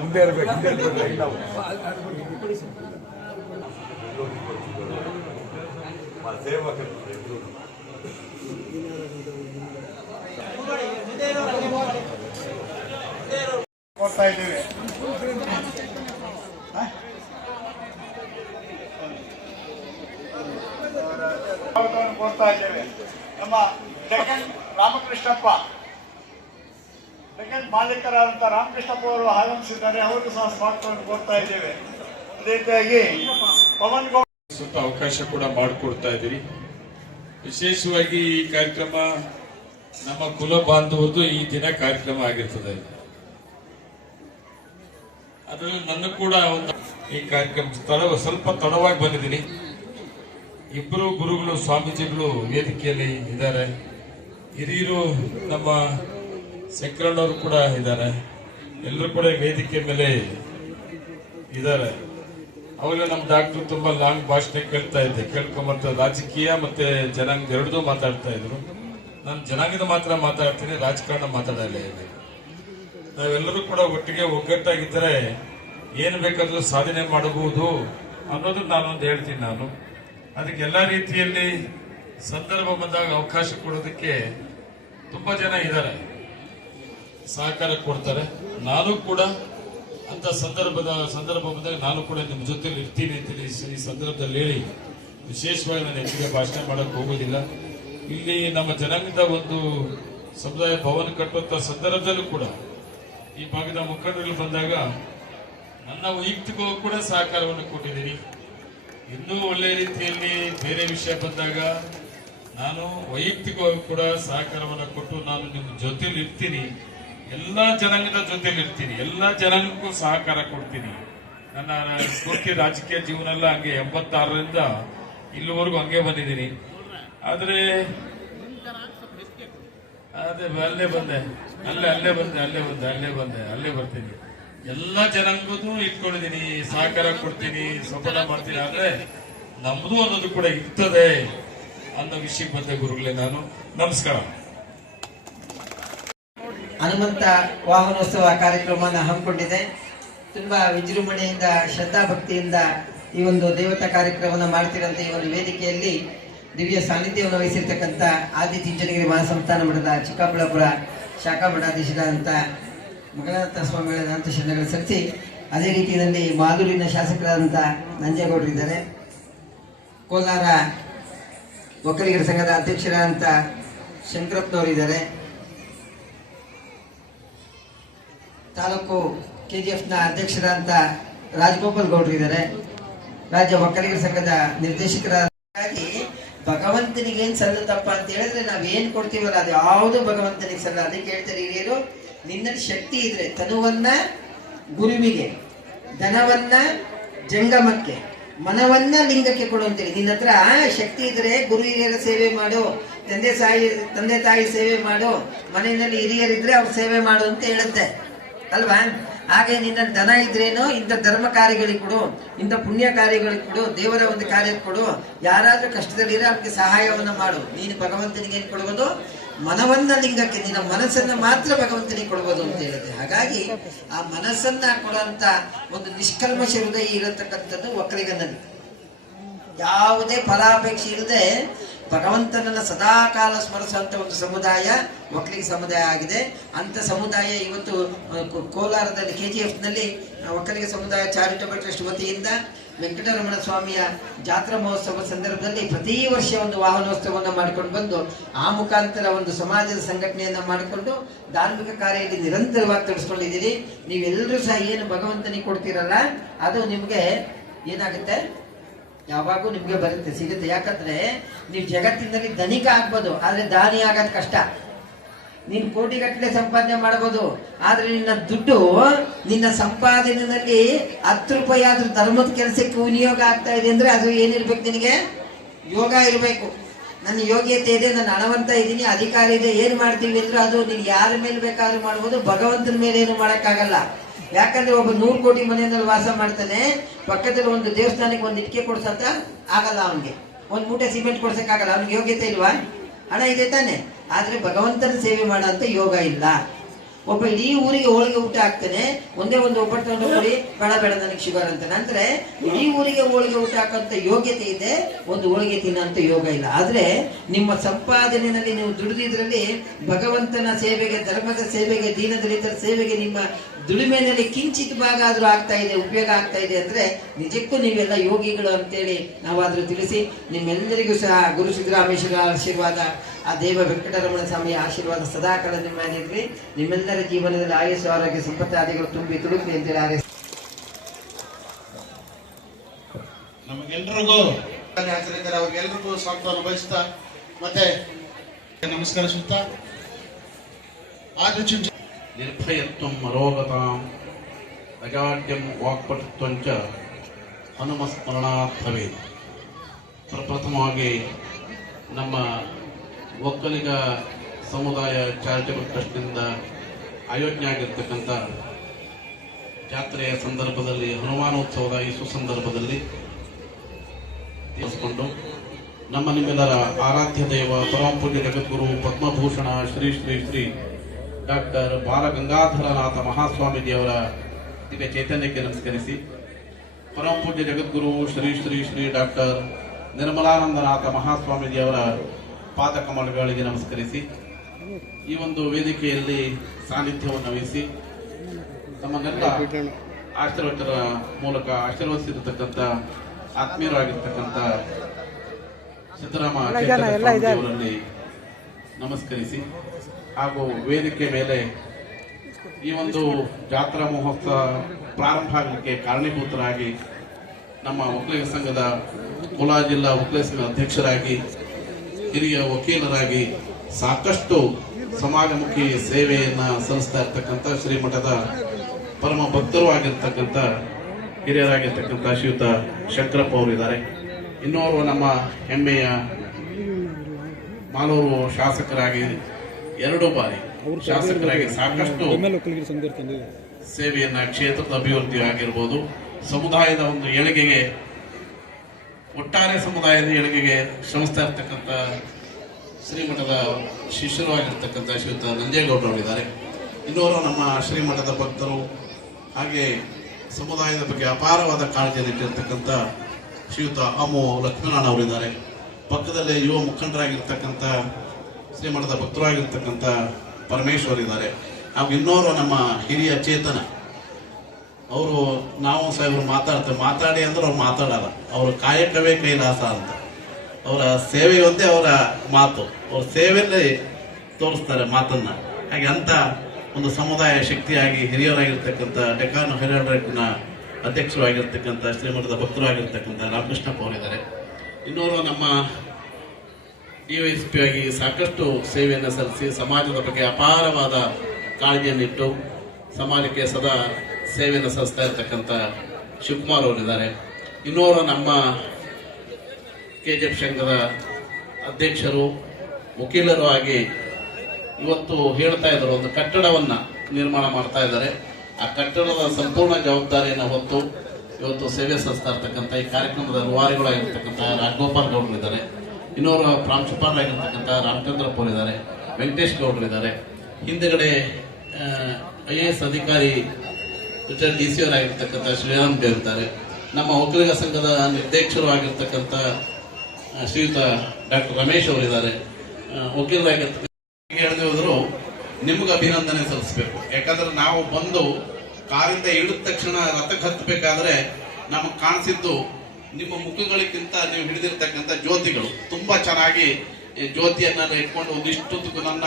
ಮುಂದೆ ಇರಬೇಕು ಕೊಡ್ತಾ ಇದ್ದೇವೆ. ಕೊಡ್ತಾ ಇದ್ದೇವೆ. ನಮ್ಮ ಡೆಕ್ಕನ್ ರಾಮಕೃಷ್ಣಪ್ಪ, ಡೆಕ್ಕನ್ ಮಾಲೀಕರಾದಂಥ ರಾಮಕೃಷ್ಣಪ್ಪ ಅವರು ಆಗಮಿಸಿದ್ದಾರೆ. ಅವರಿಗೂ ಸಹ ಸ್ವಾಗತವನ್ನು ಕೊಡ್ತಾ ಇದ್ದೇವೆ. ಅದೇ ರೀತಿಯಾಗಿ ಪವನ್ ಸ್ವಲ್ಪ ಅವಕಾಶ ಕೂಡ ಮಾಡಿಕೊಡ್ತಾ ಇದ್ದೀರಿ. ವಿಶೇಷವಾಗಿ ಈ ಕಾರ್ಯಕ್ರಮ ನಮ್ಮ ಕುಲ ಬಾಂಧವದ್ದು ಈ ದಿನ ಕಾರ್ಯಕ್ರಮ ಆಗಿರ್ತದೆ. ಅದರಲ್ಲಿ ನನ್ನ ಕೂಡ ಒಂದು ಈ ಕಾರ್ಯಕ್ರಮ ಸ್ವಲ್ಪ ತಡವಾಗಿ ಬಂದಿದ್ದೀನಿ. ಇಬ್ಬರು ಗುರುಗಳು ಸ್ವಾಮೀಜಿಗಳು ವೇದಿಕೆಯಲ್ಲಿ ಇದ್ದಾರೆ. ಹಿರಿಯರು ನಮ್ಮ ಶಂಕರಣ್ಣವರು ಕೂಡ ಇದ್ದಾರೆ. ಎಲ್ಲರೂ ಕೂಡ ವೇದಿಕೆ ಮೇಲೆ ಇದ್ದಾರೆ. ಅವಾಗ ನಮ್ಮ ಡಾಕ್ಟರ್ ತುಂಬಾ ಲಾಂಗ್ ಭಾಷಣ ಕೇಳ್ಕೊಂಬರ್ತ ರಾಜಕೀಯ ಮತ್ತೆ ಜನಾಂಗ ಎರಡೂ ಮಾತಾಡ್ತಾ ಇದ್ರು. ನಾನು ಜನಾಂಗದ ಮಾತ್ರ ಮಾತಾಡ್ತೀನಿ, ರಾಜಕಾರಣ ಮಾತಾಡಲ್ಲ. ನಾವೆಲ್ಲರೂ ಕೂಡ ಒಟ್ಟಿಗೆ ಒಗ್ಗಟ್ಟಾಗಿದ್ದರೆ ಏನು ಬೇಕಾದ್ರೂ ಸಾಧನೆ ಮಾಡಬಹುದು ಅನ್ನೋದು ನಾನೊಂದು ಹೇಳ್ತೀನಿ. ನಾನು ಅದಕ್ಕೆ ಎಲ್ಲ ರೀತಿಯಲ್ಲಿ ಸಂದರ್ಭ ಬಂದಾಗ ಅವಕಾಶ ಕೊಡೋದಕ್ಕೆ ತುಂಬಾ ಜನ ಇದ್ದಾರೆ, ಸಹಕಾರ ಕೊಡ್ತಾರೆ. ನಾನು ಕೂಡ ಅಂತ ಸಂದರ್ಭ ಬಂದಾಗ ನಾನು ಕೂಡ ನಿಮ್ಮ ಜೊತೆಲಿ ಇರ್ತೀನಿ ಅಂತೇಳಿ ಈ ಸಂದರ್ಭದಲ್ಲಿ ಹೇಳಿ ವಿಶೇಷವಾಗಿ ನಾನು ಹೆಚ್ಚಿಗೆ ಭಾಷಣ ಮಾಡಕ್ ಹೋಗೋದಿಲ್ಲ. ಇಲ್ಲಿ ನಮ್ಮ ಜನಾಂಗದ ಒಂದು ಸಮುದಾಯ ಭವನ ಕಟ್ಟುವಂತ ಸಂದರ್ಭದಲ್ಲೂ ಕೂಡ ಈ ಭಾಗದ ಮುಖಂಡರು ಬಂದಾಗ ನನ್ನ ವೈಯಕ್ತಿಕವಾಗಿ ಕೂಡ ಸಹಕಾರವನ್ನು ಕೊಟ್ಟಿದ್ದೀನಿ. ಇನ್ನೂ ಒಳ್ಳೆಯ ರೀತಿಯಲ್ಲಿ ಬೇರೆ ವಿಷಯ ಬಂದಾಗ ನಾನು ವೈಯಕ್ತಿಕವಾಗಿ ಕೂಡ ಸಹಕಾರವನ್ನು ಕೊಟ್ಟು ನಾನು ನಿಮ್ಮ ಜೊತೆಲಿ ಇರ್ತೀನಿ. ಎಲ್ಲಾ ಜನಾಂಗದ ಜೊತೆಲಿ ಇರ್ತೀನಿ, ಎಲ್ಲಾ ಜನಾಂಗಕ್ಕೂ ಸಹಕಾರ ಕೊಡ್ತೀನಿ. ನನ್ನ ಪೂರ್ತಿ ರಾಜಕೀಯ ಜೀವನ ಎಲ್ಲ ಹಂಗೆ 86ರಿಂದ ಇಲ್ಲಿವರೆಗೂ ಹಂಗೆ ಬಂದಿದ್ದೀನಿ. ಆದ್ರೆ ಅಲ್ಲೇ ಬರ್ತೀನಿ. ಎಲ್ಲಾ ಜನಾಂಗದೂ ಇಟ್ಕೊಂಡಿದ್ದೀನಿ, ಸಹಕಾರ ಕೊಡ್ತೀನಿ, ಸಪೋರ್ಟ್ ಮಾಡ್ತೀನಿ. ಆದ್ರೆ ನಮ್ದು ಅನ್ನೋದು ಕೂಡ ಇರ್ತದೆ ಅನ್ನೋ ವಿಷಯಕ್ಕೆ ಬಂದ ಗುರುಗಳೇ. ನಾನು ನಮಸ್ಕಾರ. ಹನುಮಂತ ವಾಹನೋತ್ಸವ ಕಾರ್ಯಕ್ರಮವನ್ನು ಹಮ್ಮಿಕೊಂಡಿದೆ. ತುಂಬಾ ವಿಜೃಂಭಣೆಯಿಂದ ಶ್ರದ್ಧಾಭಕ್ತಿಯಿಂದ ಈ ಒಂದು ದೇವತಾ ಕಾರ್ಯಕ್ರಮವನ್ನು ಮಾಡ್ತಿರಂತ ಈ ಒಂದು ವೇದಿಕೆಯಲ್ಲಿ ದಿವ್ಯ ಸಾನ್ನಿಧ್ಯವನ್ನು ವಹಿಸಿರ್ತಕ್ಕಂಥ ಆದಿಚುಂಚನಗಿರಿ ಮಹಾಸಂಸ್ಥಾನ ಮಠದ ಚಿಕ್ಕಬಳ್ಳಾಪುರ ಶಾಖಾ ಮಠಾಧೀಶರಾದಂಥ ಮಂಗಳನಾಥ ಸ್ವಾಮಿಗಳ ಅನಂತ ಶರಣಗಳು ಸಲ್ಲಿಸಿ, ಅದೇ ರೀತಿಯಲ್ಲಿ ಮಾಲೂರಿನ ಶಾಸಕರಾದಂಥ ನಂಜೇಗೌಡರಿದ್ದಾರೆ, ಕೋಲಾರ ಒಕ್ಕಲಿಗರ ಸಂಘದ ಅಧ್ಯಕ್ಷರಾದಂಥ ಶಂಕರಪ್ಪನವರಿದ್ದಾರೆ, ತಾಲೂಕು KGFನ ಅಧ್ಯಕ್ಷರಾದಂಥ ರಾಜಗೋಪಾಲ್ ಗೌಡರಿದ್ದಾರೆ, ರಾಜ್ಯ ಒಕ್ಕಲಿಗರ ಸಂಘದ ನಿರ್ದೇಶಕರಾಗಿ ಭಗವಂತನಿಗೆ ಏನ್ ಸಲ್ಲುತ್ತಪ್ಪ ಅಂತ ಹೇಳಿದ್ರೆ ನಾವೇನ್ ಕೊಡ್ತೀವಲ್ಲ ಅದು ಯಾವುದು ಭಗವಂತನಿಗೆ ಸಲ್ಲ. ಅದಕ್ಕೆ ಹೇಳ್ತಾರೆ ಹಿರಿಯರು, ನಿನ್ನಲ್ಲಿ ಶಕ್ತಿ ಇದ್ರೆ ತನುವನ್ನ ಗುರುವಿಗೆ, ಧನವನ್ನ ಜಂಗಮಕ್ಕೆ, ಮನವನ್ನ ಲಿಂಗಕ್ಕೆ ಕೊಡುವಂತೇಳಿ. ನಿನ್ನ ಹತ್ರ ಶಕ್ತಿ ಇದ್ರೆ ಗುರು ಹಿರಿಯರ ಸೇವೆ ಮಾಡು, ತಂದೆ ತಾಯಿ ಸೇವೆ ಮಾಡು, ಮನೆಯಲ್ಲಿ ಹಿರಿಯರಿದ್ರೆ ಅವ್ರ ಸೇವೆ ಮಾಡು ಅಂತ ಹೇಳುತ್ತೆ ಅಲ್ವಾ. ಹಾಗೆ ನಿನ್ನ ಧನ ಇದ್ರೇನು ಇಂಥ ಧರ್ಮ ಕಾರ್ಯಗಳಿಗೆ ಕೊಡು, ಇಂಥ ಪುಣ್ಯ ಕಾರ್ಯಗಳಿಗೆ ಕೊಡು, ದೇವರ ಒಂದು ಕಾರ್ಯಕ್ಕೆ ಕೊಡು. ಯಾರಾದ್ರೂ ಕಷ್ಟದಲ್ಲಿರೋ ಅವ್ರಿಗೆ ಸಹಾಯವನ್ನು ಮಾಡು. ನೀನು ಭಗವಂತನಿಗೆ ಏನ್ ಕೊಡ್ಬೋದು? ಮನವನ್ನ ಲಿಂಗಕ್ಕೆ, ನಿನ್ನ ಮನಸ್ಸನ್ನ ಮಾತ್ರ ಭಗವಂತನಿಗೆ ಕೊಡ್ಬೋದು ಅಂತ ಹೇಳಿದೆ. ಹಾಗಾಗಿ ಆ ಮನಸ್ಸನ್ನ ಕೊಡುವಂತ ಒಂದು ನಿಷ್ಕಲ್ಮಶ ಹೃದಯ ಇರತಕ್ಕಂಥದ್ದು ಒಕ್ಕಲಿಗನಲ್ಲಿ. ಯಾವುದೇ ಫಲಾಪೇಕ್ಷೆ ಇಲ್ಲದೆ ಭಗವಂತನನ್ನ ಸದಾಕಾಲ ಸ್ಮರಿಸುವಂತ ಒಂದು ಸಮುದಾಯ ಒಕ್ಕಲಿಗ ಸಮುದಾಯ ಆಗಿದೆ. ಅಂತ ಸಮುದಾಯ ಇವತ್ತು ಕೋಲಾರದಲ್ಲಿ KGF ನಲ್ಲಿ ಒಕ್ಕಲಿಗ ಸಮುದಾಯ ಚಾರಿಟಬಲ್ ಟ್ರಸ್ಟ್ ವತಿಯಿಂದ ವೆಂಕಟರಮಣ ಸ್ವಾಮಿಯ ಜಾತ್ರಾ ಮಹೋತ್ಸವ ಸಂದರ್ಭದಲ್ಲಿ ಪ್ರತಿ ವರ್ಷ ಒಂದು ವಾಹನೋತ್ಸವವನ್ನು ಮಾಡಿಕೊಂಡು ಬಂದು ಆ ಮುಖಾಂತರ ಒಂದು ಸಮಾಜದ ಸಂಘಟನೆಯನ್ನ ಮಾಡಿಕೊಂಡು ಧಾರ್ಮಿಕ ಕಾರ್ಯದಲ್ಲಿ ನಿರಂತರವಾಗಿ ತೊಡಸ್ಕೊಂಡಿದ್ದೀರಿ. ನೀವೆಲ್ಲರೂ ಸಹ ಏನು ಭಗವಂತನಿಗೆ ಕೊಡ್ತೀರಲ್ಲ ಅದು ನಿಮ್ಗೆ ಏನಾಗುತ್ತೆ, ಯಾವಾಗೂ ನಿಮ್ಗೆ ಬರುತ್ತೆ, ಸಿಗುತ್ತೆ. ಯಾಕಂದ್ರೆ ನೀವು ಜಗತ್ತಿನಲ್ಲಿ ಧನಿಕ ಆಗ್ಬೋದು, ಆದ್ರೆ ದಾನಿ ಆಗೋದು ಕಷ್ಟ. ನೀನು ಕೋಟಿಗಟ್ಟಲೆ ಸಂಪಾದನೆ ಮಾಡಬಹುದು, ಆದ್ರೆ ನಿನ್ನ ದುಡ್ಡು ನಿನ್ನ ಸಂಪಾದನೆಯಲ್ಲಿ 10 ರೂಪಾಯಿ ಆದ್ರೂ ಧರ್ಮದ ಕೆಲಸಕ್ಕೆ ವಿನಿಯೋಗ ಆಗ್ತಾ ಇದೆ ಅಂದ್ರೆ ಅದು ಏನಿರ್ಬೇಕು, ನಿನಗೆ ಯೋಗ ಇರಬೇಕು. ನನ್ನ ಯೋಗ್ಯತೆ ಇದೆ, ನಾನು ಹಣವಂತ ಇದ್ದೀನಿ, ಅಧಿಕಾರ ಇದೆ, ಏನ್ ಮಾಡ್ತೀವಿ ಅಂದ್ರೆ ಅದು ನೀನು ಯಾರ ಮೇಲೆ ಬೇಕಾದ್ರೂ ಮಾಡ್ಬೋದು, ಭಗವಂತನ ಮೇಲೆ ಏನು ಮಾಡಕ್ಕಾಗಲ್ಲ. ಯಾಕಂದ್ರೆ ಒಬ್ಬ 100 ಕೋಟಿ ಮನೆಯಲ್ಲಿ ವಾಸ ಮಾಡ್ತಾನೆ, ಪಕ್ಕದಲ್ಲಿ ಒಂದು ದೇವಸ್ಥಾನಕ್ಕೆ ಒಂದು ಇಟ್ಟಿಗೆ ಕೊಡ್ಸಂತ ಆಗಲ್ಲ, ಅವನಿಗೆ ಒಂದು ಮೂಟೆ ಸಿಮೆಂಟ್ ಕೊಡ್ಸಕ್ಕಾಗಲ್ಲ. ಅವ್ನಿಗೆ ಯೋಗ್ಯತೆ ಇಲ್ವಾ? ಹಣ ಇದೆ ತಾನೆ, ಆದ್ರೆ ಭಗವಂತನ ಸೇವೆ ಮಾಡೋ ಯೋಗ ಇಲ್ಲ. ಒಬ್ಬ ಇಡೀ ಊರಿಗೆ ಹೋಳಿಗೆ ಊಟ ಹಾಕ್ತಾನೆ, ಒಂದೇ ಒಂದು ಒಬ್ಬಟ್ಟು ಕೊಡಿ, ಬೇಡ ಬೇಡ ನನಗೆ ಶುಗರ್ ಅಂತಾನೆ. ಅಂದ್ರೆ ಇಡೀ ಊರಿಗೆ ಹೋಳಿಗೆ ಊಟ ಹಾಕಂತ ಯೋಗ್ಯತೆ ಇದೆ, ಒಂದು ಹೋಳಿಗೆ ತಿನ್ನೋಂತ ಯೋಗ ಇಲ್ಲ. ಆದ್ರೆ ನಿಮ್ಮ ಸಂಪಾದನೆಯಲ್ಲಿ ನೀವು ದುಡಿದಿದ್ರಲ್ಲಿ ಭಗವಂತನ ಸೇವೆಗೆ, ಧರ್ಮದ ಸೇವೆಗೆ, ದೀನದಲಿತರ ಸೇವೆಗೆ ನಿಮ್ಮ ದುಡಿಮೆಯಲ್ಲಿ ಕಿಂಚಿತ್ ಭಾಗ ಆದ್ರೂ ಆಗ್ತಾ ಇದೆ, ಉಪಯೋಗ ಆಗ್ತಾ ಇದೆ ಅಂದ್ರೆ ನಿಜಕ್ಕೂ ನೀವೆಲ್ಲ ಯೋಗಿಗಳು ಅಂತೇಳಿ ನಾವಾದ್ರೂ ತಿಳಿಸಿ, ನಿಮ್ಮೆಲ್ಲರಿಗೂ ಸಹ ಗುರು ಸಿದ್ದರಾಮೇಶ್ವರ ಆಶೀರ್ವಾದ, ಆ ದೇವ ವೆಂಕಟರಮಣ ಸ್ವಾಮಿಯ ಆಶೀರ್ವಾದ ಸದಾಕಾಲ ನಿಮ್ಮ ಮೇಲಿರಲಿ. ನಿಮ್ಮೆಲ್ಲರ ಜೀವನದಲ್ಲಿ ಆಯುಷ್ಯ, ಆರೋಗ್ಯ, ಸಂಪತ್ತಾದಿಗಳು ತುಂಬಿ ತುಳುಕಲಿ ಅಂತೇಳಿ ಆರೈಸಿ ನಮಗೆಲ್ರಿಗೂ ಅವ್ರಿಗೆಲ್ರಿಗೂ ಸ್ವಾಗತವನ್ನು ಬಯಸ್ತಾ ಮತ್ತೆ ನಮಸ್ಕರಿಸುತ್ತಾ ನಿರ್ಭಯತ್ವಂ ಅರೋಗತಾಂ ಅಜಾಡ್ಯಂ ವಾಕ್ಪಟುತ್ವಂಚ ಹನುಮಸ್ಮರಣಾತ್ ಭವೇತ್. ಪ್ರಪ್ರಥಮವಾಗಿ ನಮ್ಮ ಒಕ್ಕಲಿಗ ಸಮುದಾಯ ಚಾರಿಟಬಲ್ ಟ್ರಸ್ಟ್ನಿಂದ ಆಯೋಜನೆ ಆಗಿರ್ತಕ್ಕಂಥ ಜಾತ್ರೆಯ ಸಂದರ್ಭದಲ್ಲಿ, ಹನುಮಾನೋತ್ಸವದ ಈ ಸುಸಂದರ್ಭದಲ್ಲಿ ತಿಳಿಸಿಕೊಂಡು ನಿಮ್ಮೆಲ್ಲರ ಆರಾಧ್ಯ ದೈವ ಪರಮ ಪೂಜ್ಯ ಜಗದ್ಗುರು ಪದ್ಮಭೂಷಣ ಶ್ರೀ ಶ್ರೀ ಶ್ರೀ ಡಾಕ್ಟರ್ ಬಾಲಗಂಗಾಧರನಾಥ ಮಹಾಸ್ವಾಮೀಜಿಯವರ ದಿವ್ಯ ಚೈತನ್ಯಕ್ಕೆ ನಮಸ್ಕರಿಸಿ, ಪರಮ ಪೂಜ್ಯ ಜಗದ್ಗುರು ಶ್ರೀ ಶ್ರೀ ಶ್ರೀ ಡಾಕ್ಟರ್ ನಿರ್ಮಲಾನಂದನಾಥ ಮಹಾಸ್ವಾಮೀಜಿಯವರ ಪಾದ ಕಮಲಗಳಿಗೆ ನಮಸ್ಕರಿಸಿ, ಈ ಒಂದು ವೇದಿಕೆಯಲ್ಲಿ ಸಾನ್ನಿಧ್ಯವನ್ನು ವಹಿಸಿ ತಮ್ಮನ್ನೆಲ್ಲ ಆಶೀರ್ವಾದರ ಮೂಲಕ ಆಶೀರ್ವದಿಸಿರತಕ್ಕಂಥ ಆತ್ಮೀಯರಾಗಿರ್ತಕ್ಕಂಥ ಸಿದ್ದರಾಮ ಅವರಲ್ಲಿ ನಮಸ್ಕರಿಸಿ, ಹಾಗೂ ವೇದಿಕೆ ಮೇಲೆ ಈ ಒಂದು ಜಾತ್ರಾ ಮಹೋತ್ಸವ ಪ್ರಾರಂಭ ಆಗಲಿಕ್ಕೆ ಕಾರಣೀಭೂತರಾಗಿ ನಮ್ಮ ಒಕ್ಕಲಿಗ ಸಂಘದ ಕೋಲಾರ ಜಿಲ್ಲಾ ಒಕ್ಕಲಿಗ ಸಂಘದ ಅಧ್ಯಕ್ಷರಾಗಿ, ಹಿರಿಯ ವಕೀಲರಾಗಿ ಸಾಕಷ್ಟು ಸಮಾಜಮುಖಿ ಸೇವೆಯನ್ನ ಸಲ್ಲಿಸ್ತಾ ಇರ್ತಕ್ಕಂಥ ಶ್ರೀಮಠದ ಪರಮ ಭಕ್ತರು ಆಗಿರ್ತಕ್ಕಂಥ ಹಿರಿಯರಾಗಿರ್ತಕ್ಕಂಥ ಶ್ರೀಯುತ ಶಂಕರಪ್ಪ ಅವರು ಇದ್ದಾರೆ. ಇನ್ನೋರ್ವ ನಮ್ಮ ಹೆಮ್ಮೆಯ ಮಾಲೂರು ಶಾಸಕರಾಗಿ 2 ಬಾರಿ ಶಾಸಕರಾಗಿ ಸಾಕಷ್ಟು ಸೇವೆಯನ್ನ, ಕ್ಷೇತ್ರದ ಅಭಿವೃದ್ಧಿ ಆಗಿರ್ಬೋದು, ಸಮುದಾಯದ ಒಂದು ಏಳಿಗೆಗೆ, ಒಟ್ಟಾರೆ ಸಮುದಾಯದ ಏಳಿಗೆಗೆ ಶ್ರಮಿಸ್ತಾ ಇರ್ತಕ್ಕಂಥ ಶ್ರೀಮಠದ ಶಿಷ್ಯರು ಆಗಿರ್ತಕ್ಕಂಥ ಶ್ರೀಯುತ ನಂಜೇಗೌಡರವರಿದ್ದಾರೆ. ಇನ್ನೋರು ನಮ್ಮ ಶ್ರೀಮಠದ ಭಕ್ತರು, ಹಾಗೆ ಸಮುದಾಯದ ಬಗ್ಗೆ ಅಪಾರವಾದ ಕಾಳಜಿಯನ್ನು ಇಟ್ಟಿರ್ತಕ್ಕಂಥ ಶ್ರೀಯುತ ಅಮು ಲಕ್ಷ್ಮೀನಾರಾಯಣ ಅವರಿದ್ದಾರೆ. ಪಕ್ಕದಲ್ಲೇ ಯುವ ಮುಖಂಡರಾಗಿರ್ತಕ್ಕಂಥ ಶ್ರೀಮಠದ ಭಕ್ತರಾಗಿರ್ತಕ್ಕಂಥ ಪರಮೇಶ್ವರ್ ಇದ್ದಾರೆ. ಹಾಗೂ ಇನ್ನೋರು ನಮ್ಮ ಹಿರಿಯ ಚೇತನ, ಅವರು ನಾವು ಸಾಹೇಬರು ಮಾತಾಡಿ ಅಂದ್ರೆ ಅವ್ರು ಮಾತಾಡಲ್ಲ, ಅವರ ಕಾಯಕವೇ ಕೈಲಾಸ ಅಂತ, ಅವರ ಸೇವೆ ಒಂದೇ ಅವರ ಮಾತು, ಅವ್ರ ಸೇವೆಯಲ್ಲಿ ತೋರಿಸ್ತಾರೆ ಮಾತನ್ನ. ಹಾಗೆ ಅಂತ ಒಂದು ಸಮುದಾಯ ಶಕ್ತಿಯಾಗಿ ಹಿರಿಯರಾಗಿರ್ತಕ್ಕಂಥ ಡೆಕಾನ್ ಹರಿಹರನ ಅಧ್ಯಕ್ಷರಾಗಿರ್ತಕ್ಕಂಥ ಶ್ರೀಮಠದ ಭಕ್ತರಾಗಿರ್ತಕ್ಕಂಥ ರಾಮಕೃಷ್ಣಪ್ಪ ಅವರಿದ್ದಾರೆ. ಇನ್ನೋರು ನಮ್ಮ DYSP ಆಗಿ ಸಾಕಷ್ಟು ಸೇವೆಯನ್ನು ಸಲ್ಲಿಸಿ ಸಮಾಜದ ಬಗ್ಗೆ ಅಪಾರವಾದ ಕಾಳಜಿಯನ್ನಿಟ್ಟು ಸಮಾಜಕ್ಕೆ ಸದಾ ಸೇವೆಯನ್ನು ಸಲ್ಲಿಸ್ತಾ ಇರ್ತಕ್ಕಂಥ ಶಿವಕುಮಾರ್ ಅವರಿದ್ದಾರೆ. ಇನ್ನೋರು ನಮ್ಮ KGF ಸಂಘದ ಅಧ್ಯಕ್ಷರು, ವಕೀಲರು ಆಗಿ ಇವತ್ತು ಹೇಳ್ತಾ ಇದ್ದಾರೆ, ಒಂದು ಕಟ್ಟಡವನ್ನ ನಿರ್ಮಾಣ ಮಾಡ್ತಾ ಇದ್ದಾರೆ. ಆ ಕಟ್ಟಡದ ಸಂಪೂರ್ಣ ಜವಾಬ್ದಾರಿಯನ್ನು ಹೊತ್ತು ಇವತ್ತು ಸೇವೆ ಸಲ್ಲಿಸ್ತಾ ಇರ್ತಕ್ಕಂಥ ಈ ಕಾರ್ಯಕ್ರಮದ ರೂವಾರಿಗಳಾಗಿರ್ತಕ್ಕಂಥ ರಾಜಗೋಪಾಲ್ ಗೌಡರಿದ್ದಾರೆ. ಇನ್ನೋರು ಪ್ರಾಂಶುಪಾಲರಾಗಿರ್ತಕ್ಕಂಥ ರಾಮಚಂದ್ರಪ್ಪ ಅವರಿದ್ದಾರೆ, ವೆಂಕಟೇಶ್ ಗೌಡರಿದ್ದಾರೆ. ಹಿಂದೆಗಡೆ IAS ಅಧಿಕಾರಿ ರಿಟೈರ್ಡ್ DC ಅವರಾಗಿರ್ತಕ್ಕಂಥ ಶ್ರೀರಾಮ್ ದೇವ್ ಇದ್ದಾರೆ. ನಮ್ಮ ಒಕ್ಕಲಿಗ ಸಂಘದ ನಿರ್ದೇಶಕರು ಆಗಿರ್ತಕ್ಕಂಥ ಶ್ರೀಯುತ ಡಾಕ್ಟರ್ ರಮೇಶ್ ಅವರಿದ್ದಾರೆ, ವಕೀಲರಾಗಿ ಹೇಳದೆ ಹೋದ್ರು ನಿಮ್ಗೆ ಅಭಿನಂದನೆ ಸಲ್ಲಿಸಬೇಕು. ಯಾಕಂದ್ರೆ ನಾವು ಬಂದು ಕಾರಿಂದ ಇಳಿದ ತಕ್ಷಣ ರಥಕ್ಕೆ ಹತ್ತಬೇಕಾದ್ರೆ ನಮಗೆ ಕಾಣಿಸಿದ್ದು ನಿಮ್ಮ ಮುಖಗಳಿಗಿಂತ ನೀವು ಹಿಡಿದಿರ್ತಕ್ಕಂಥ ಜ್ಯೋತಿಗಳು. ತುಂಬಾ ಚೆನ್ನಾಗಿ ಜ್ಯೋತಿಯನ್ನ ಇಟ್ಕೊಂಡು ಒಂದಿಷ್ಟು ನನ್ನ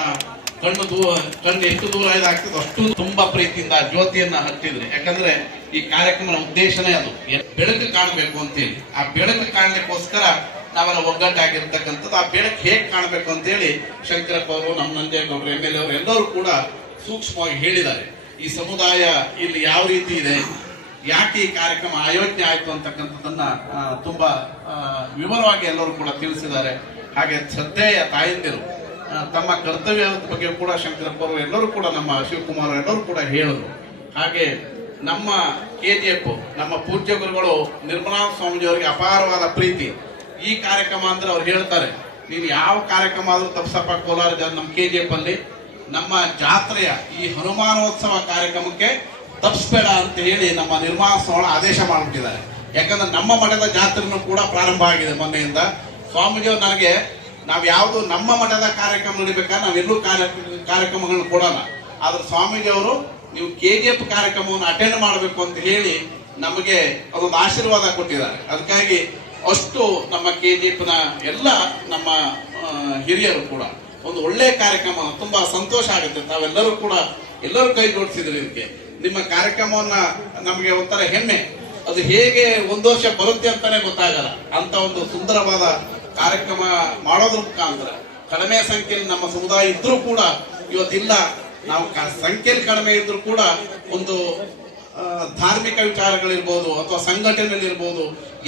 ಕಣ್ಣು ಎಷ್ಟು ದೂರ ಇದಾಗ್ತದೆ ಅಷ್ಟು ತುಂಬಾ ಪ್ರೀತಿಯಿಂದ ಜ್ಯೋತಿಯನ್ನ ಹಚ್ಚಿದ್ರಿ. ಯಾಕಂದ್ರೆ ಈ ಕಾರ್ಯಕ್ರಮದ ಉದ್ದೇಶನೇ ಅದು, ಬೆಳಕು ಕಾಣಬೇಕು ಅಂತೇಳಿ. ಆ ಬೆಳಕು ಕಾಣಲಿಕ್ಕೋಸ್ಕರ ನಾವೆಲ್ಲ ಒಗ್ಗಟ್ಟಾಗಿರ್ತಕ್ಕಂಥದ್ದು. ಆ ಬೆಳಕು ಹೇಗೆ ಕಾಣಬೇಕು ಅಂತೇಳಿ ಶಂಕರಪ್ಪ ಅವರು, ನಮ್ಮ ನಂಜೇಗೌಡರು, MLA ಅವರು ಎಲ್ಲರೂ ಕೂಡ ಸೂಕ್ಷ್ಮವಾಗಿ ಹೇಳಿದ್ದಾರೆ. ಈ ಸಮುದಾಯ ಇಲ್ಲಿ ಯಾವ ರೀತಿ ಇದೆ, ಯಾಕೆ ಈ ಕಾರ್ಯಕ್ರಮ ಆಯೋಜನೆ ಆಯ್ತು ಅಂತಕ್ಕಂಥದ್ದನ್ನ ತುಂಬಾ ವಿವರವಾಗಿ ಎಲ್ಲರೂ ಕೂಡ ತಿಳಿಸಿದ್ದಾರೆ. ಹಾಗೆ ಶ್ರದ್ಧೆಯ ತಾಯಂದಿರು ತಮ್ಮ ಕರ್ತವ್ಯದ ಬಗ್ಗೆ ಕೂಡ ಶಂಕರಪ್ಪ ಅವರು ಎಲ್ಲರೂ ಕೂಡ, ನಮ್ಮ ಶಿವಕುಮಾರ್ ಎಲ್ಲರೂ ಕೂಡ ಹೇಳಿದ್ರು. ಹಾಗೆ ನಮ್ಮ KGF ನಮ್ಮ ಪೂಜ್ಯ ಗುರುಗಳು ನಿರ್ಮಲಾ ಸ್ವಾಮೀಜಿ ಅವರಿಗೆ ಅಪಾರವಾದ ಪ್ರೀತಿ. ಈ ಕಾರ್ಯಕ್ರಮ ಅಂದ್ರೆ ಅವ್ರು ಹೇಳ್ತಾರೆ, ನೀನು ಯಾವ ಕಾರ್ಯಕ್ರಮ ಆದ್ರೂ ತಪ್ಸಪ್ಪ ಕೋಲಾರ ನಮ್ಮ KGF ಅಲ್ಲಿ ನಮ್ಮ ಜಾತ್ರೆಯ ಈ ಹನುಮಾನೋತ್ಸವ ಕಾರ್ಯಕ್ರಮಕ್ಕೆ ತಪ್ಪಿಸ್ಬೇಡ ಅಂತ ಹೇಳಿ ನಮ್ಮ ನಿರ್ಮಲಾ ಸ್ವಾಮಿ ಆದೇಶ ಮಾಡಿಬಿಟ್ಟಿದ್ದಾರೆ. ಯಾಕಂದ್ರೆ ನಮ್ಮ ಮಠದ ಜಾತ್ರೆನೂ ಕೂಡ ಪ್ರಾರಂಭ ಆಗಿದೆ ಮೊನ್ನೆಯಿಂದ. ಸ್ವಾಮೀಜಿಯವರು ನನಗೆ ನಾವು ಯಾವುದು ನಮ್ಮ ಮಠದ ಕಾರ್ಯಕ್ರಮ ನಡಿಬೇಕಾದ್ರೆ ನಾವೆಲ್ಲೂ ಕಾರ್ಯಕ್ರಮಗಳನ್ನ ಕೊಡೋಣ, ಆದ್ರೆ ಸ್ವಾಮೀಜಿಯವರು ನೀವು KGF ಕಾರ್ಯಕ್ರಮವನ್ನು ಅಟೆಂಡ್ ಮಾಡಬೇಕು ಅಂತ ಹೇಳಿ ನಮಗೆ ಅದೊಂದು ಆಶೀರ್ವಾದ ಕೊಟ್ಟಿದ್ದಾರೆ. ಅದಕ್ಕಾಗಿ ಅಷ್ಟು ನಮ್ಮ KGFನ ಎಲ್ಲ ನಮ್ಮ ಹಿರಿಯರು ಕೂಡ ಒಂದು ಒಳ್ಳೆ ಕಾರ್ಯಕ್ರಮ, ತುಂಬಾ ಸಂತೋಷ ಆಗುತ್ತೆ. ತಾವೆಲ್ಲರೂ ಕೂಡ ಎಲ್ಲರೂ ಕೈ ಜೋಡಿಸಿದ್ರು ಇದಕ್ಕೆ. ನಿಮ್ಮ ಕಾರ್ಯಕ್ರಮವನ್ನ ನಮಗೆ ಒಂಥರ ಹೆಮ್ಮೆ. ಅದು ಹೇಗೆ ಒಂದು ವರ್ಷ ಬರುತ್ತೆ ಅಂತಾನೆ ಗೊತ್ತಾಗಲ್ಲ. ಅಂತ ಒಂದು ಸುಂದರವಾದ ಕಾರ್ಯಕ್ರಮ ಮಾಡೋದ್ರ ಮುಖಾಂತರ ಕಡಿಮೆ ಸಂಖ್ಯೆಯಲ್ಲಿ ನಮ್ಮ ಸಮುದಾಯ ಇದ್ರೂ ಕೂಡ ಇವತ್ತಿಲ್ಲ, ನಾವು ಸಂಖ್ಯೆಯಲ್ಲಿ ಕಡಿಮೆ ಇದ್ರೂ ಕೂಡ ಒಂದು ಧಾರ್ಮಿಕ ವಿಚಾರಗಳಿರ್ಬೋದು ಅಥವಾ ಸಂಘಟನೆಗಳಿರ್ಬೋದು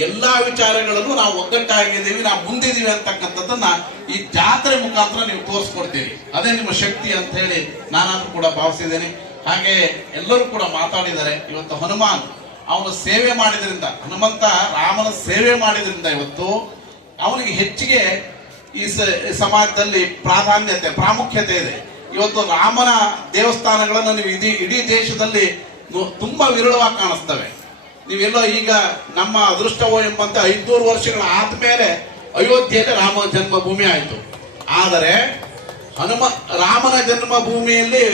ಎಲ್ಲಾ ವಿಚಾರಗಳಲ್ಲೂ ನಾವು ಒಗ್ಗಟ್ಟಾಗಿದ್ದೀವಿ, ನಾವು ಮುಂದಿದ್ದೀವಿ ಅಂತಕ್ಕಂಥದ್ದನ್ನ ಈ ಜಾತ್ರೆ ಮುಖಾಂತರ ನೀವು ತೋರಿಸ್ಕೊಡ್ತೀವಿ. ಅದೇ ನಿಮ್ಮ ಶಕ್ತಿ ಅಂತ ಹೇಳಿ ನಾನಾದ್ರೂ ಕೂಡ ಭಾವಿಸಿದ್ದೇನೆ. ಹಾಗೆ ಎಲ್ಲರೂ ಕೂಡ ಮಾತಾಡಿದ್ದಾರೆ. ಇವತ್ತು ಹನುಮಾನ್ ಅವನು ಸೇವೆ ಮಾಡಿದ್ರಿಂದ, ಹನುಮಂತ ರಾಮನ ಸೇವೆ ಮಾಡಿದ್ರಿಂದ ಇವತ್ತು ಅವನಿಗೆ ಹೆಚ್ಚಿಗೆ ಈ ಸಮಾಜದಲ್ಲಿ ಪ್ರಾಮುಖ್ಯತೆ ಇದೆ. ಇವತ್ತು ರಾಮನ ದೇವಸ್ಥಾನಗಳನ್ನು ನೀವು ಇಡೀ ದೇಶದಲ್ಲಿ ತುಂಬಾ ವಿರಳವಾಗಿ ಕಾಣಿಸ್ತವೆ. ನೀವೆಲ್ಲೋ ಈಗ ನಮ್ಮ ಅದೃಷ್ಟವೋ ಎಂಬಂತೆ 500 ವರ್ಷಗಳ ಆದ್ಮೇಲೆ ಅಯೋಧ್ಯೆಯಲ್ಲಿ ರಾಮ ಜನ್ಮಭೂಮಿ ಆಯಿತು. ಆದರೆ ರಾಮನ ಜನ್ಮಭೂಮಿಯಲ್ಲಿ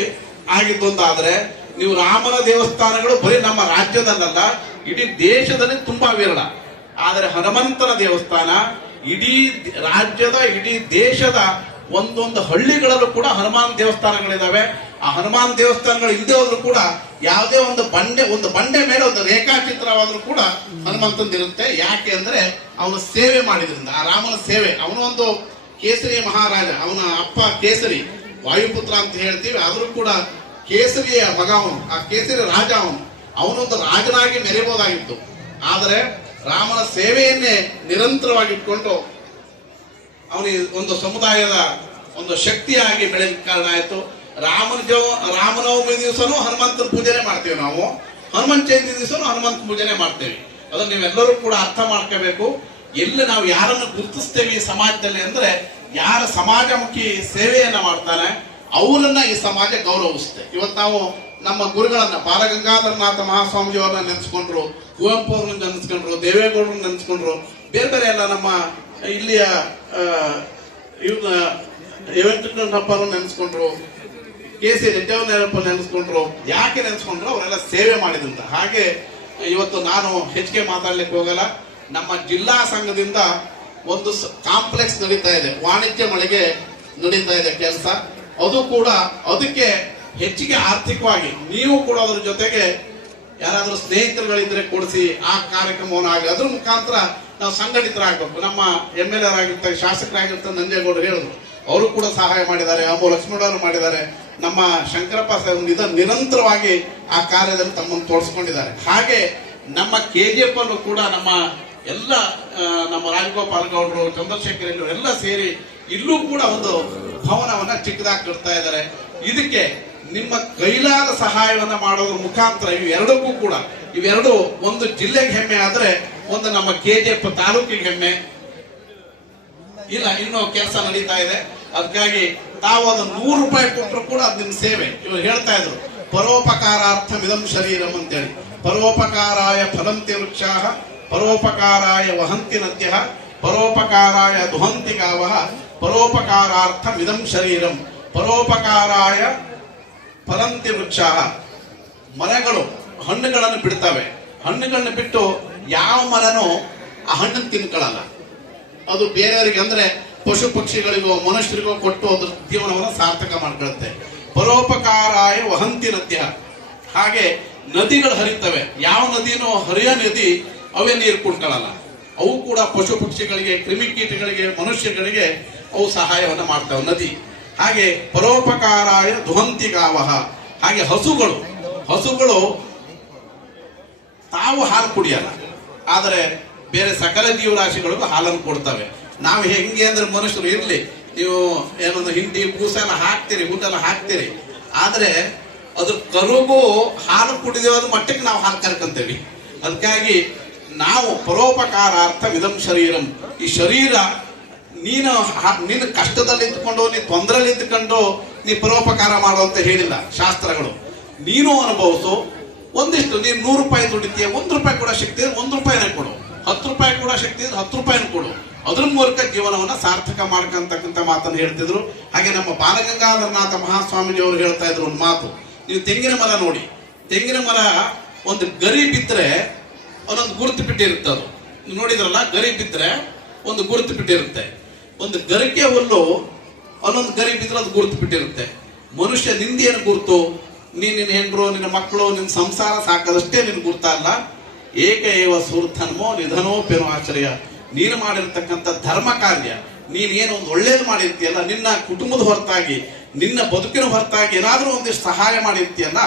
ಆಗಿದ್ದೊಂದಾದ್ರೆ ನೀವು ರಾಮನ ದೇವಸ್ಥಾನಗಳು ಬರೀ ನಮ್ಮ ರಾಜ್ಯದಲ್ಲ ಇಡೀ ದೇಶದಲ್ಲಿ ತುಂಬಾ ವಿರಳ. ಆದರೆ ಹನುಮಂತನ ದೇವಸ್ಥಾನ ಇಡೀ ರಾಜ್ಯದ ಇಡೀ ದೇಶದ ಒಂದೊಂದು ಹಳ್ಳಿಗಳಲ್ಲೂ ಕೂಡ ಹನುಮಾನ್ ದೇವಸ್ಥಾನಗಳಿದಾವೆ. ಆ ಹನುಮಾನ್ ದೇವಸ್ಥಾನಗಳು ಇಲ್ಲದೆ ಹೋದ್ರು ಕೂಡ ಯಾವುದೇ ಒಂದು ಬಂಡೆ ಮೇಲೆ ಒಂದು ರೇಖಾಚಿತ್ರವಾದ್ರೂ ಕೂಡ ಹನುಮಂತಂದಿರುತ್ತೆ. ಯಾಕೆ ಅಂದ್ರೆ ಅವನು ಸೇವೆ ಮಾಡಿದ್ರಿಂದ, ಆ ರಾಮನ ಸೇವೆ. ಅವನು ಒಂದು ಕೇಸರಿ ಮಹಾರಾಜ, ಅವನ ಅಪ್ಪ ಕೇಸರಿ ವಾಯುಪುತ್ರ ಅಂತ ಹೇಳ್ತೀವಿ, ಆದ್ರೂ ಕೂಡ ಕೇಸರಿಯ ಮಗ ಅವನು, ಆ ಕೇಸರಿ ರಾಜ ಅವನೊಂದು ರಾಜನಾಗಿ ಮೆರೆಯಬಹುದಾಗಿತ್ತು. ಆದರೆ ರಾಮನ ಸೇವೆಯನ್ನೇ ನಿರಂತರವಾಗಿ ಇಟ್ಕೊಂಡು ಅವನಿಗೆ ಒಂದು ಸಮುದಾಯದ ಒಂದು ಶಕ್ತಿಯಾಗಿ ಬೆಳೆಯಲಿಕ್ಕೆ ಕಾರಣ ಆಯಿತು. ರಾಮನವಮಿ ದಿವಸನೂ ಹನುಮಂತನ ಪೂಜೆನೆ ಮಾಡ್ತೇವೆ ನಾವು, ಹನುಮಂತ ಜಯಂತಿ ದಿವಸನೂ ಹನುಮಂತ ಪೂಜೆನೆ ಮಾಡ್ತೇವೆ. ಅದನ್ನ ನೀವೆಲ್ಲರೂ ಕೂಡ ಅರ್ಥ ಮಾಡ್ಕೋಬೇಕು. ಎಲ್ಲಿ ನಾವು ಯಾರನ್ನು ಗುರುತಿಸ್ತೇವೆ ಈ ಸಮಾಜದಲ್ಲಿ ಅಂದ್ರೆ ಯಾರ ಸಮಾಜಮುಖಿ ಸೇವೆಯನ್ನ ಮಾಡ್ತಾನೆ ಅವರನ್ನ ಈ ಸಮಾಜ ಗೌರವಿಸುತ್ತೆ. ಇವತ್ತು ನಾವು ನಮ್ಮ ಗುರುಗಳನ್ನ ಬಾಲಗಂಗಾಧರನಾಥ ಮಹಾಸ್ವಾಮೀಜಿ ಅವರನ್ನ ನೆನೆಸ್ಕೊಂಡ್ರು, ಕುವೆಂಪು ಅವ್ರನ್ನ ನೆನೆಸ್ಕೊಂಡ್ರು, ದೇವೇಗೌಡರನ್ನ ನೆನೆಸ್ಕೊಂಡ್ರು, ಬೇರೆ ಬೇರೆ ಎಲ್ಲ ನಮ್ಮ ಇಲ್ಲಿಯ ವೆಂಕಟರಮಣಪ್ಪ ನೆನೆಸ್ಕೊಂಡ್ರು, KC ರೆಡ್ಡಿಯವ್ರಪ್ಪ ನೆನೆಸ್ಕೊಂಡ್ರು. ಯಾಕೆ ನೆನೆಸ್ಕೊಂಡ್ರು? ಅವರೆಲ್ಲ ಸೇವೆ ಮಾಡಿದಂತ. ಹಾಗೆ ಇವತ್ತು ನಾನು ಹೆಚ್ಚಿಗೆ ಮಾತಾಡ್ಲಿಕ್ಕೆ ಹೋಗಲ್ಲ. ನಮ್ಮ ಜಿಲ್ಲಾ ಸಂಘದಿಂದ ಒಂದು ಕಾಂಪ್ಲೆಕ್ಸ್ ನಡೀತಾ ಇದೆ, ವಾಣಿಜ್ಯ ಮಳಿಗೆ ನಡೀತಾ ಇದೆ ಕೆಲಸ. ಅದು ಕೂಡ ಅದಕ್ಕೆ ಹೆಚ್ಚಿಗೆ ಆರ್ಥಿಕವಾಗಿ ನೀವು ಕೂಡ ಅದ್ರ ಜೊತೆಗೆ ಯಾರಾದ್ರೂ ಸ್ನೇಹಿತರುಗಳಿದ್ರೆ ಕೊಡಿಸಿ ಆ ಕಾರ್ಯಕ್ರಮವನ್ನು ಆಗಲಿ, ಅದ್ರ ಮುಖಾಂತರ ನಾವು ಸಂಘಟಿತರಾಗಬೇಕು. ನಮ್ಮ MLA ಆಗಿರ್ತಾರೆ, ಶಾಸಕರಾಗಿರ್ತಾರೆ, ನಂಜೇಗೌಡರು ಹೇಳಿದ್ರು, ಅವರು ಕೂಡ ಸಹಾಯ ಮಾಡಿದ್ದಾರೆ, ಅಮ್ಮು ಲಕ್ಷ್ಮಣವರು ಮಾಡಿದ್ದಾರೆ, ನಮ್ಮ ಶಂಕರಪ್ಪ ಸಾಹೇಬ್ ಇದನ್ನು ನಿರಂತರವಾಗಿ ಆ ಕಾರ್ಯದಲ್ಲಿ ತಮ್ಮನ್ನು ತೋರಿಸ್ಕೊಂಡಿದ್ದಾರೆ. ಹಾಗೆ ನಮ್ಮ KGF ಅನ್ನು ಕೂಡ ನಮ್ಮ ಎಲ್ಲ ನಮ್ಮ ರಾಜಗೋಪಾಲ್ ಗೌಡರು, ಚಂದ್ರಶೇಖರ್ ಎಲ್ಲ ಸೇರಿ ಇಲ್ಲೂ ಕೂಡ ಒಂದು ಭವನವನ್ನ ಚಿಕ್ಕದಾಗಿ ಕಟ್ತಾ ಇದ್ದಾರೆ. ಇದಕ್ಕೆ ನಿಮ್ಮ ಕೈಲಾದ ಸಹಾಯವನ್ನ ಮಾಡೋದ್ರ ಮುಖಾಂತರ ಇವೆರಡಕ್ಕೂ ಕೂಡ, ಇವೆರಡು ಒಂದು ಜಿಲ್ಲೆಗೆ ಹೆಮ್ಮೆ ಆದ್ರೆ ಒಂದು ನಮ್ಮ KGF ತಾಲೂಕಿಗೆ ಹೆಮ್ಮೆ. ಇಲ್ಲ ಇನ್ನೂ ಕೆಲಸ ನಡೀತಾ ಇದೆ. ಅದಕ್ಕಾಗಿ ತಾವು ಅದು 100 ರೂಪಾಯಿ ಕೊಟ್ಟರು ಕೂಡ ಅದು ನಿಮ್ಮ ಸೇವೆ. ಇವರು ಹೇಳ್ತಾ ಇದ್ರು, ಪರೋಪಕಾರಾರ್ಥ ಮಿದಂ ಶರೀರಂ ಅಂತೇಳಿ. ಪರೋಪಕಾರಾಯ ಫಲಂತಿ ವೃಕ್ಷಾಃ, ಪರೋಪಕಾರಾಯ ವಹಂತಿ ನದ್ಯಃ, ಪರೋಪಕಾರಾಯ ದುಹಂತಿ ಗಾವಃ ಪರೋಪಕಾರಾರ್ಥಮಿದಂ ಶರೀರಂ ಪರೋಪಕಾರಾಯ ಫಲಂತಿ ವೃಕ್ಷಾಃ. ಮರಗಳು ಹಣ್ಣುಗಳನ್ನು ಬಿಡ್ತವೆ. ಹಣ್ಣುಗಳನ್ನ ಬಿಟ್ಟು ಯಾವ ಮರನೂ ಆ ಹಣ್ಣನ್ನು ತಿನ್ಕೊಳ್ಳಲ್ಲ. ಅದು ಬೇರೆಯವರಿಗೆ ಅಂದ್ರೆ ಪಶು ಪಕ್ಷಿಗಳಿಗೋ ಮನುಷ್ಯರಿಗೋ ಕೊಟ್ಟು ಅದ್ರ ಜೀವನವನ್ನು ಸಾರ್ಥಕ ಮಾಡ್ಕೊಳ್ಳುತ್ತೆ. ಪರೋಪಕಾರಾಯ ವಹಂತಿ ನದ್ಯ. ಹಾಗೆ ನದಿಗಳು ಹರಿತವೆ. ಯಾವ ನದಿನೂ ಹರಿಯೋ ನದಿ ಅವೇ ನೀರು ಕುಡ್ಕೊಳ್ಳಲ್ಲ. ಅವು ಕೂಡ ಪಶು ಪಕ್ಷಿಗಳಿಗೆ, ಕ್ರಿಮಿಕೀಟಗಳಿಗೆ, ಮನುಷ್ಯಗಳಿಗೆ ಅವು ಸಹಾಯವನ್ನು ಮಾಡ್ತವೆ ನದಿ. ಹಾಗೆ ಪರೋಪಕಾರಾಯ ದುಹಂತಿ ಗಾವಃ. ಹಾಗೆ ಹಸುಗಳು ತಾವು ಹಾಲು ಕುಡಿಯಲ್ಲ, ಆದರೆ ಬೇರೆ ಸಕಲ ಜೀವರಾಶಿಗಳಿಗೂ ಹಾಲನ್ನು ಕೊಡ್ತವೆ. ನಾವು ಹೆಂಗೆ ಅಂದ್ರೆ ಮನುಷ್ಯರು ಇರ್ಲಿ, ನೀವು ಏನೊಂದು ಹಿಂಡಿ ಕೂಸ ಎಲ್ಲ ಹಾಕ್ತೀರಿ, ಊಟೆಲ್ಲ ಹಾಕ್ತೀರಿ, ಆದ್ರೆ ಅದ್ರ ಕರುಗೂ ಹಾಲು ಕುಡಿದೇವಾದ ಮಟ್ಟಕ್ಕೆ ನಾವು ಹಾಲು ಕರ್ಕೊಂತೇವಿ. ಅದಕ್ಕಾಗಿ ನಾವು ಪರೋಪಕಾರಾರ್ಥ ಇದಂ ಶರೀರಂ. ಈ ಶರೀರ ನೀನು ಕಷ್ಟದಲ್ಲಿ ಇದ್ದುಕೊಂಡು, ನೀ ತೊಂದರೆಯಲ್ಲಿ ಇದ್ದುಕೊಂಡು ನೀ ಪರೋಪಕಾರ ಮಾಡು ಅಂತ ಹೇಳಿಲ್ಲ ಶಾಸ್ತ್ರಗಳು. ನೀನು ಅನುಭವಿಸು. ಒಂದಿಷ್ಟು ನೀನು 100 ರೂಪಾಯಿ ದುಡಿತೀಯ, 1 ರೂಪಾಯಿ ಕೂಡ ಶಕ್ತಿ ಇದ್ರೆ 1 ರೂಪಾಯಿನೇ ಕೊಡು, 10 ರೂಪಾಯಿ ಕೂಡ ಶಕ್ತಿ ಇದ್ರೆ 10 ರೂಪಾಯಿನ ಕೊಡು. ಅದ್ರ ಮೂಲಕ ಜೀವನವನ್ನ ಸಾರ್ಥಕ ಮಾಡ್ಕಂತಕ್ಕಂಥ ಮಾತನ್ನು ಹೇಳ್ತಿದ್ರು. ಹಾಗೆ ನಮ್ಮ ಬಾಲಗಂಗಾಧರನಾಥ ಮಹಾಸ್ವಾಮೀಜಿ ಅವರು ಹೇಳ್ತಾ ಇದ್ರು ಒಂದು ಮಾತು. ನೀವು ತೆಂಗಿನ ಮರ ನೋಡಿ, ತೆಂಗಿನ ಮರ ಒಂದು ಗರಿ ಬಿದ್ದರೆ ಒಂದೊಂದು ಗುರುತು ಬಿಟ್ಟಿರುತ್ತೆ. ಅದು ನೋಡಿದ್ರಲ್ಲ, ಗರಿ ಬಿದ್ದರೆ ಒಂದು ಗುರುತು ಬಿಟ್ಟಿರುತ್ತೆ. ಒಂದು ಗರಿಕೆ ಹುಲ್ಲು ಒಂದೊಂದು ಗರಿ ಬಿದ್ದರೆ ಅದು ಗುರುತು ಬಿಟ್ಟಿರುತ್ತೆ. ಮನುಷ್ಯ ನಿಂದೇನು ಗುರುತು? ನಿನ್ನ ಹೆಂಡ್ರು, ನಿನ್ನ ಮಕ್ಕಳು, ನಿನ್ನ ಸಂಸಾರ ಸಾಕದಷ್ಟೇ ನಿನ್ ಗುರ್ತ ಅಲ್ಲ. ಏಕ ಏವ ಸುರ್ಥನ್ಮೋ ನಿಧನೋಪೇನೋ ಆಶ್ರಯ. ನೀನು ಮಾಡಿರ್ತಕ್ಕಂಥ ಧರ್ಮ ಕಾರ್ಯ, ನೀನೇನು ಒಂದು ಒಳ್ಳೇದು ಮಾಡಿರ್ತೀಯಲ್ಲ, ನಿನ್ನ ಕುಟುಂಬದ ಹೊರತಾಗಿ, ನಿನ್ನ ಬದುಕಿನ ಹೊರತಾಗಿ ಏನಾದ್ರೂ ಒಂದಿಷ್ಟು ಸಹಾಯ ಮಾಡಿರ್ತೀಯಲ್ಲ,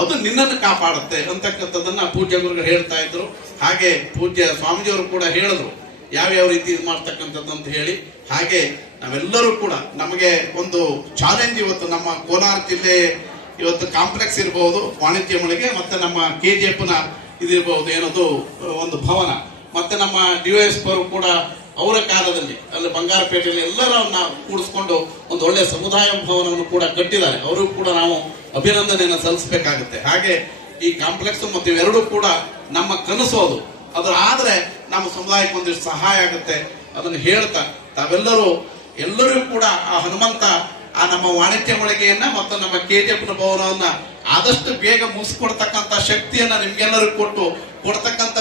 ಅದು ನಿನ್ನನ್ನು ಕಾಪಾಡುತ್ತೆ ಅಂತಕ್ಕಂಥದ್ದನ್ನ ಪೂಜ್ಯ ಗುರುಗಳು ಹೇಳ್ತಾ ಇದ್ರು. ಹಾಗೆ ಪೂಜ್ಯ ಸ್ವಾಮೀಜಿಯವರು ಕೂಡ ಹೇಳಿದ್ರು ಯಾವ್ಯಾವ ರೀತಿ ಇದು ಮಾಡ್ತಕ್ಕಂಥದ್ದು ಅಂತ ಹೇಳಿ. ಹಾಗೆ ನಾವೆಲ್ಲರೂ ಕೂಡ, ನಮಗೆ ಒಂದು ಚಾಲೆಂಜ್ ಇವತ್ತು ನಮ್ಮ ಕೋಲಾರ ಜಿಲ್ಲೆ ಇವತ್ತು ಕಾಂಪ್ಲೆಕ್ಸ್ ಇರಬಹುದು, ವಾಣಿಜ್ಯ ಮಳಿಗೆ, ಮತ್ತೆ ನಮ್ಮ KGF ನ ಇದಿರಬಹುದು, ಏನದು ಒಂದು ಭವನ, ಮತ್ತೆ ನಮ್ಮ DYSP ಅವರು ಕೂಡ ಅವರ ಕಾಲದಲ್ಲಿ ಅಲ್ಲಿ ಬಂಗಾರಪೇಟೆಯಲ್ಲಿ ಎಲ್ಲರನ್ನ ಕೂಡಿಸ್ಕೊಂಡು ಒಂದು ಒಳ್ಳೆಯ ಸಮುದಾಯ ಭವನವನ್ನು ಕೂಡ ಕಟ್ಟಿದ್ದಾರೆ. ಅವರು ಕೂಡ ನಾವು ಅಭಿನಂದನೆಯನ್ನು ಸಲ್ಲಿಸಬೇಕಾಗುತ್ತೆ. ಹಾಗೆ ಈ ಕಾಂಪ್ಲೆಕ್ಸ್ ಮತ್ತು ಇವೆರಡೂ ಕೂಡ ನಮ್ಮ ಕನಸು. ಅದ್ರ ಆದ್ರೆ ನಮ್ಮ ಸಮುದಾಯಕ್ಕೆ ಒಂದಿಷ್ಟು ಸಹಾಯ ಆಗುತ್ತೆ. ಅದನ್ನು ಹೇಳ್ತಾ ಎಲ್ಲರೂ ಕೂಡ ಆ ಹನುಮಂತ ಆ ನಮ್ಮ ವಾಣಿಜ್ಯ ಮಳಿಗೆಯನ್ನ ಮತ್ತು ನಮ್ಮ KGF ನ ಭವನವನ್ನ ಆದಷ್ಟು ಬೇಗ ಮುಗಿಸ್ಕೊಡ್ತಕ್ಕಂಥ ಶಕ್ತಿಯನ್ನ ನಿಮ್ಗೆಲ್ಲರೂ ಕೊಡ್ತಕ್ಕಂಥ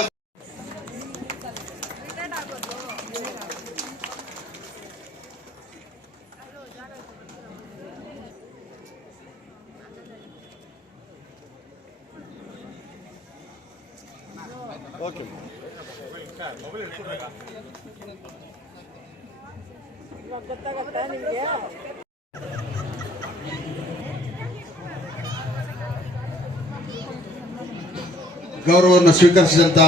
ಗೊತ್ತಾಗತ್ತಾ ನಿಮ್ಗೆ? ಗೌರವವನ್ನು ಸ್ವೀಕರಿಸಿದಂತ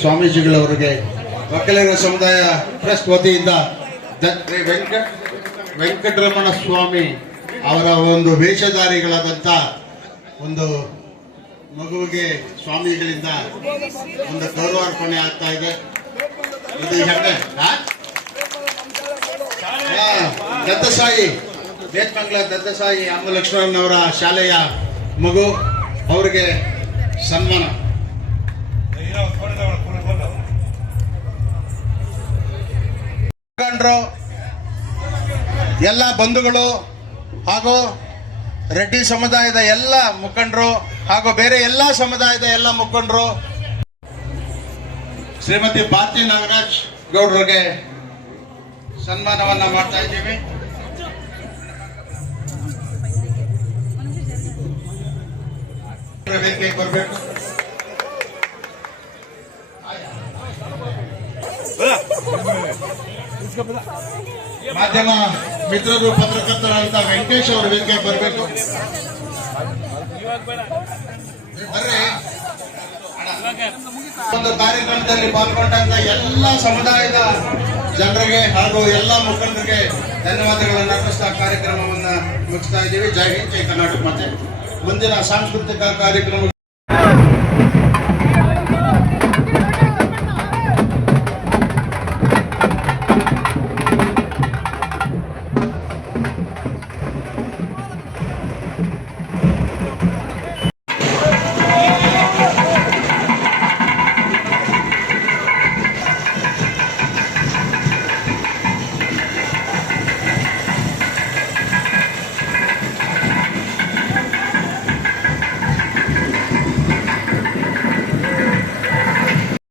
ಸ್ವಾಮೀಜಿಗಳವರಿಗೆ ಒಕ್ಕಲಿಗರ ಸಮುದಾಯ ಟ್ರಸ್ಟ್ ವತಿಯಿಂದ ವೆಂಕಟರಮಣ ಸ್ವಾಮಿ ಅವರ ಒಂದು ವೇಷಧಾರಿಗಳಾದಂತ ಒಂದು ಮಗುವಿಗೆ ಸ್ವಾಮಿಗಳಿಂದ ಒಂದು ಗೌರವಾರ್ಪಣೆ ಆಗ್ತಾ ಇದೆ. ಇದು ದತ್ತಸಾಯಿ ಬೇತ್ಮಂಗ್ಲ ದತ್ತಸಾಯಿ ಅಮ್ಮ ಲಕ್ಷ್ಮಣನ್ ಅವರ ಶಾಲೆಯ ಮಗು, ಅವರಿಗೆ ಸನ್ಮಾನ. ಮುಖಂಡರು, ಎಲ್ಲ ಬಂಧುಗಳು ಹಾಗೂ ರೆಡ್ಡಿ ಸಮುದಾಯದ ಎಲ್ಲ ಮುಖಂಡರು ಹಾಗೂ ಬೇರೆ ಎಲ್ಲ ಸಮುದಾಯದ ಎಲ್ಲ ಮುಖಂಡರು, ಶ್ರೀಮತಿ ಭಾರತಿ ನಾಗರಾಜ್ ಗೌಡ್ರಿಗೆ ಸನ್ಮಾನವನ್ನ ಮಾಡ್ತಾ ಇದ್ದೀವಿ. ವೇದಿಕೆಗೆ ಬರಬೇಕು. ಮಾಧ್ಯಮ ಮಿತ್ರರು, ಪತ್ರಕರ್ತರಾದಂತ ವೆಂಕಟೇಶ್ ಅವರು ವೇದಿಕೆಗೆ ಬರಬೇಕು. ಒಂದು ಕಾರ್ಯಕ್ರಮದಲ್ಲಿ ಪಾಲ್ಗೊಂಡಂತ ಎಲ್ಲ ಸಮುದಾಯದ ಜನರಿಗೆ ಹಾಗೂ ಎಲ್ಲ ಮುಖಂಡರಿಗೆ ಧನ್ಯವಾದಗಳನ್ನು ಅರ್ಪಿಸ್ತಾ ಕಾರ್ಯಕ್ರಮವನ್ನು ಮುಗಿಸ್ತಾ ಇದ್ದೀವಿ. ಜೈ ಹಿಂದ್, ಜೈ ಕರ್ನಾಟಕ. ಮತ್ತೆ ಮುಂದಿನ ಸಾಂಸ್ಕೃತಿಕ ಕಾರ್ಯಕ್ರಮ